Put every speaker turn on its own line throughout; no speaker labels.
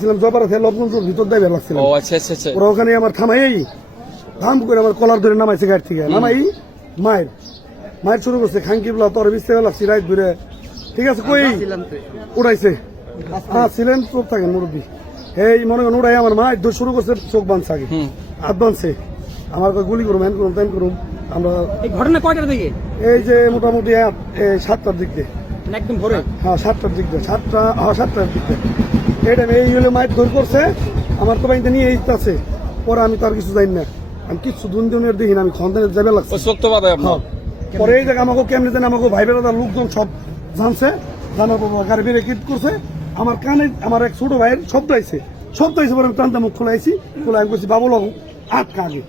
আসছিলাম জবার থেকে লবণপুর ভিতর দিয়ে বের লাগছিলাম।
ও আচ্ছা আচ্ছা আচ্ছা।
ওরা ওখানে আমার থামাই ধাম করে আমার কলার ধরে নামাইছে গাড়ি থেকে। নামাই মায়ের মায়ের শুরু করছে খাঙ্কি বলা তোর বিস্তে লাগছি রাইত ধরে। ঠিক আছে কই? উড়াইছে। হ্যাঁ ছিলেন চোখ থাকেন মুরব্বী। এই মনে করেন উড়াই আমার মা ধরে শুরু করছে চোখ বাঁধছে আগে। হাত বাঁধছে। আমার কই গুলি করুম হ্যান করুম ত্যান করুম। আমরা
এই ঘটনা কয়টার দিকে?
এই যে মোটামুটি এই সাতটার দিক দিয়ে।
একদম ভোরে?
হ্যাঁ সাতটার দিক দিয়ে সাতটা হ্যাঁ সাতটার দিক দিয়ে। এই টাইমে এই হলে মায়ের দৌড় করছে আমার তো বাইতে নিয়ে আছে। পরে আমি তার কিছু জানি না। আমি কিছু দুন দিনের দেখি না আমি যাবে লাগছে।
ও
হ্যাঁ। পরে এই জায়গা আমাকে কেমনি জানি আমাকে ভাই বেড়াদার লোকজন সব জানছে। জানার পর গাড়ি বেড়ে কিট করছে। আমার কানে আমার এক ছোট ভাইয়ের শব্দ আইছে। শব্দ আইছে পরে আমি টানটা মুখ খোলাইছি খোলা আমি করছি বাবু বাবু আটকা আগে।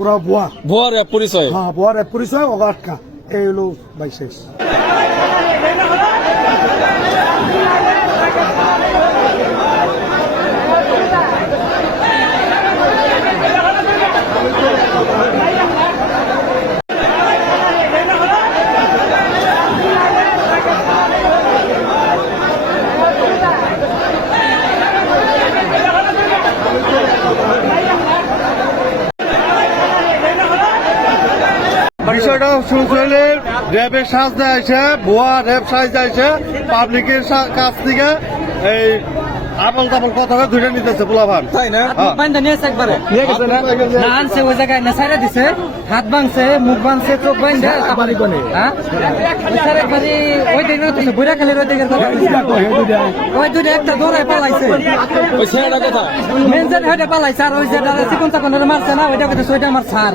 ওরা বোয়া
ভুয়ার পরিচয়।
হ্যাঁ এক পরিচয় ওগা আটকা। এই হলো ভাই
বিষয়টা শুনছিলে র্যাবের সাজতে আইসে ভুয়া র্যাব সাজতে আইসে পাবলিকের কাছ থেকে এই আবল তাবল কথা ধরে নিতেছে পোলাভান
তাই না?
হ্যাঁ।
পাইন্দা নিয়েছে একবারে।
নিয়ে গেছে না?
না আনছে ওই জায়গায় না সাইরা দিছে হাত ভাঙছে মুখ ভাঙছে চোখ ভাঙছে হ্যাঁ ওই স্যার ওই দিকে তো বুড়া খালি ওই দিকে ওই দুটো একটা দৌড়ায় পালাইছে।
ওই ছেলেটা কথা?
মেন যে হেডে পালাইছে আর ওই যে দাদা চিকন চাকন মারছে না ওইটা কথা ওইটা আমার স্যার